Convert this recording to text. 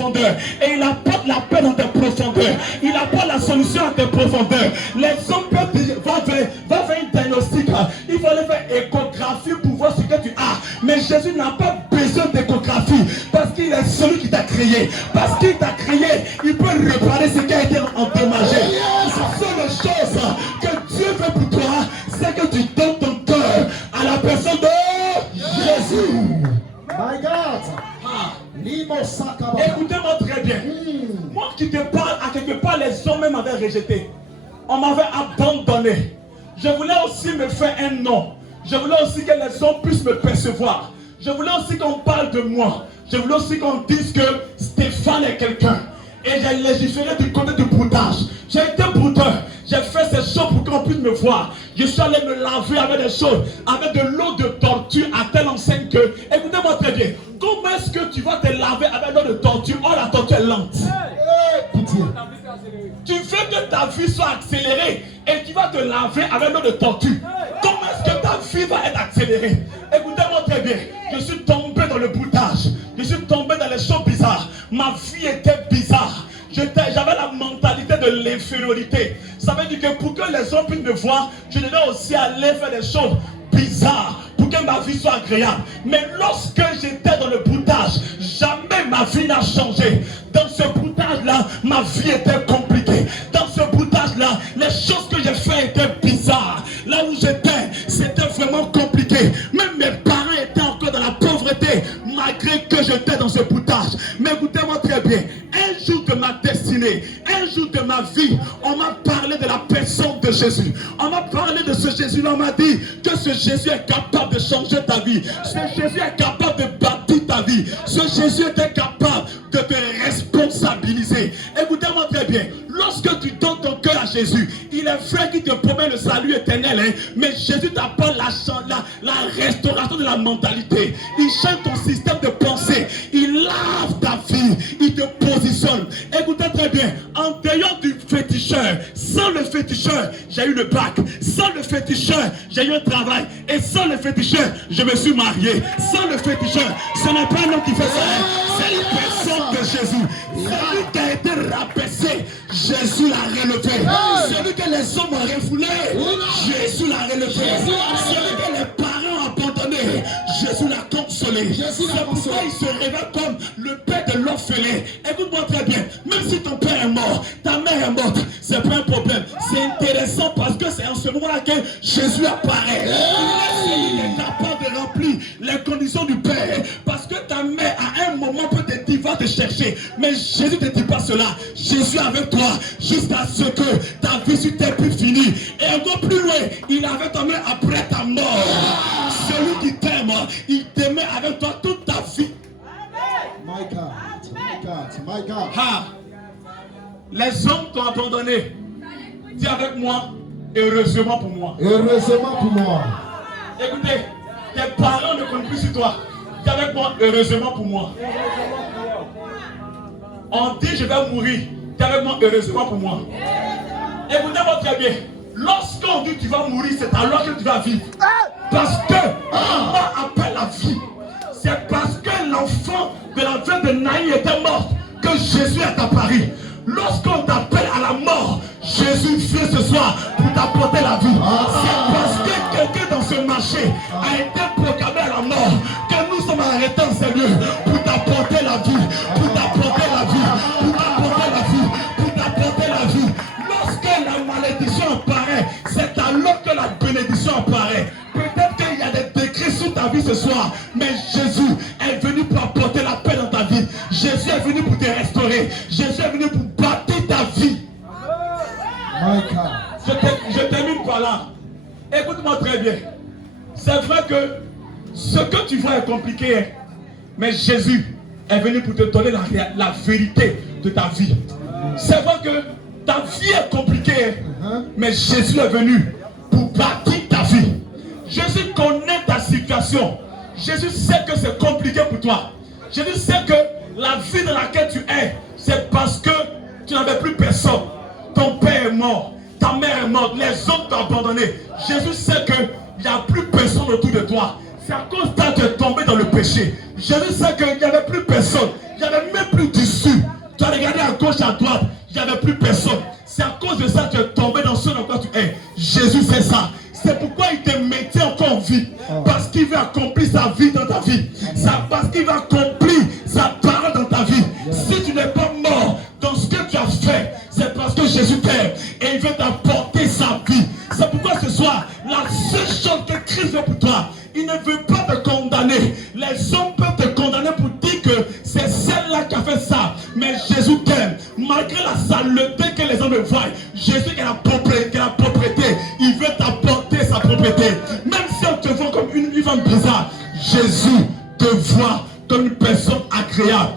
profondeurs. Et il apporte la paix dans tes profondeurs. Il apporte la solution à tes profondeurs. Les hommes peuvent dire, va faire un diagnostic. Il faut aller faire échographie pour voir ce que tu as. Mais Jésus n'a pas besoin d'échographie parce qu'il est celui qui t'a créé. Parce qu'il t'a créé, il peut réparer ce qui a été endommagé. Ce sont les choses que Dieu veut pour toi. C'est que tu donnes ton cœur à la personne de Jésus. My God. Écoutez-moi très bien. Moi qui te parle, à quelque part, les hommes même m'avaient rejeté. On m'avait abandonné. Je voulais aussi me faire un nom. Je voulais aussi que les hommes puissent me percevoir. Je voulais aussi qu'on parle de moi. Je voulais aussi qu'on dise que Stéphane est quelqu'un. Et j'ai légiféré du côté du broutage. J'ai été brouteur. J'ai fait ces choses pour qu'on puisse me voir. Je suis allé me laver avec des choses, avec de l'eau de tortue à telle enseigne que, écoutez-moi très bien, comment est-ce que tu vas te laver avec l'eau de tortue? Oh, la tortue est lente. Tu veux que ta vie soit accélérée et tu vas te laver avec l'eau de tortue. Comment est-ce que ta vie va être accélérée? Écoutez-moi très bien. Je suis tombé dans le broutage. Je suis tombé dans les choses bizarres. Ma vie était bizarre. J'avais la mentalité de l'infériorité. Ça veut dire que pour que les hommes puissent me voir, je devais aussi aller faire des choses bizarres pour que ma vie soit agréable. Mais lorsque j'étais dans le broutage, jamais ma vie n'a changé. Dans ce broutage-là, ma vie était compliquée. Dans ce broutage-là, les choses que j'ai faites étaient bizarres. Là où j'étais, c'était vraiment compliqué. Même mes parents étaient encore dans la pauvreté, malgré que j'étais dans ce broutage. Mais écoutez-moi très bien. Un jour de ma destinée, un jour de ma vie, on m'a parlé de la personne de Jésus. On m'a parlé de ce Jésus-là. On m'a dit que ce Jésus est capable de changer ta vie. Ce Jésus est capable de bâtir ta vie. Ce Jésus était capable de te responsabiliser. Écoutez-moi très bien. Lorsque tu donnes ton cœur à Jésus, il est vrai qu'il te promet le salut éternel. Mais Jésus t'apporte la restauration de la mentalité. Il change ton système de pensée. Il lave ta vie. Il te positionne. Écoutez très bien. En dehors du féticheur, sans le féticheur, j'ai eu le bac. Sans le féticheur, j'ai eu un travail. Et sans le féticheur, je me suis marié. Sans le féticheur, ce n'est pas un homme qui fait ça. C'est la personne de Jésus. Celui qui a été rabaissé, Jésus l'a relevé. Celui que les hommes ont refoulé, Jésus l'a relevé. Celui que les parents ont abandonné, Jésus l'a consolé. C'est pourquoi il se révèle comme le père de l'orphelin. Écoute-moi très bien. Même si ton père est mort, ta mère est morte, c'est pas un problème. C'est intéressant parce que c'est en ce moment-là que Jésus apparaît. Il est capable de remplir les conditions du père. Parce que ta mère à un moment peut te dire, va te chercher. Mais Jésus ne te dit pas cela. Jésus est avec toi jusqu'à ce que ta vie sur terre puisse finir. Et encore plus loin, il est avec toi même après ta mort. Celui qui t'aime, il t'aimait avec toi toute ta vie. My God, my God, my God. Ah, les hommes t'ont abandonné. Dis avec moi, heureusement pour moi. Heureusement pour moi. Écoutez, tes parents ne comptent plus sur toi. Dis avec moi, heureusement pour moi. On dit je vais mourir. Dis avec moi, heureusement pour moi. Écoutez-moi très bien. Lorsqu'on dit tu vas mourir, c'est alors que tu vas vivre. Parce que on appelle la vie. C'est parce que l'enfant de la veuve de Naïm était mort que Jésus est apparu. Lorsqu'on t'appelle à la mort, Jésus vient ce soir pour t'apporter la vie. C'est parce que quelqu'un dans ce marché a été proclamé à la mort que nous sommes arrêtés en ces lieux pour t'apporter la vie, pour t'apporter la vie, pour t'apporter la vie, pour t'apporter la vie. Lorsque la malédiction apparaît, c'est alors que la bénédiction apparaît. Peut-être qu'il y a des décrets sur ta vie ce soir, mais Jésus est venu pour apporter la paix dans ta vie. Jésus est venu pour te restaurer. Jésus est venu pour bâtir ta vie. Je termine par là. Écoute-moi très bien. C'est vrai que ce que tu vois est compliqué, mais Jésus est venu pour te donner la vérité de ta vie. C'est vrai que ta vie est compliquée, mais Jésus est venu pour bâtir ta vie. Jésus connaît ta situation. Jésus sait que c'est compliqué pour toi. Jésus sait que la vie dans laquelle tu es, c'est parce que tu n'avais plus personne. Ton père est mort, ta mère est morte, les autres t'ont abandonné. Jésus sait qu'il n'y a plus personne autour de toi. C'est à cause que tu es tombé dans le péché. Jésus sait qu'il n'y avait plus personne. Il n'y avait même plus d'issue. gauche, à droite, il n'y avait plus personne. C'est à cause de ça que tu es tombé dans ce dans quoi tu es. Jésus, c'est ça. C'est pourquoi il te mettait encore en vie. Parce qu'il veut accomplir sa vie dans ta vie. Parce qu'il va accomplir sa parole dans ta vie. Si tu n'es pas mort dans ce que tu as fait, c'est parce que Jésus t'aime et il veut t'apporter sa vie. C'est pourquoi ce soir, la seule chose que Christ veut pour toi, il ne veut pas te condamner. Les hommes peuvent te condamner pour dire que c'est celle-là qui a fait ça. Mais Jésus t'aime. Malgré la saleté que les hommes voient, Jésus qui a la propriété, il veut t'apporter sa propriété. Même si on te voit comme une femme bizarre, Jésus te voit comme une personne agréable.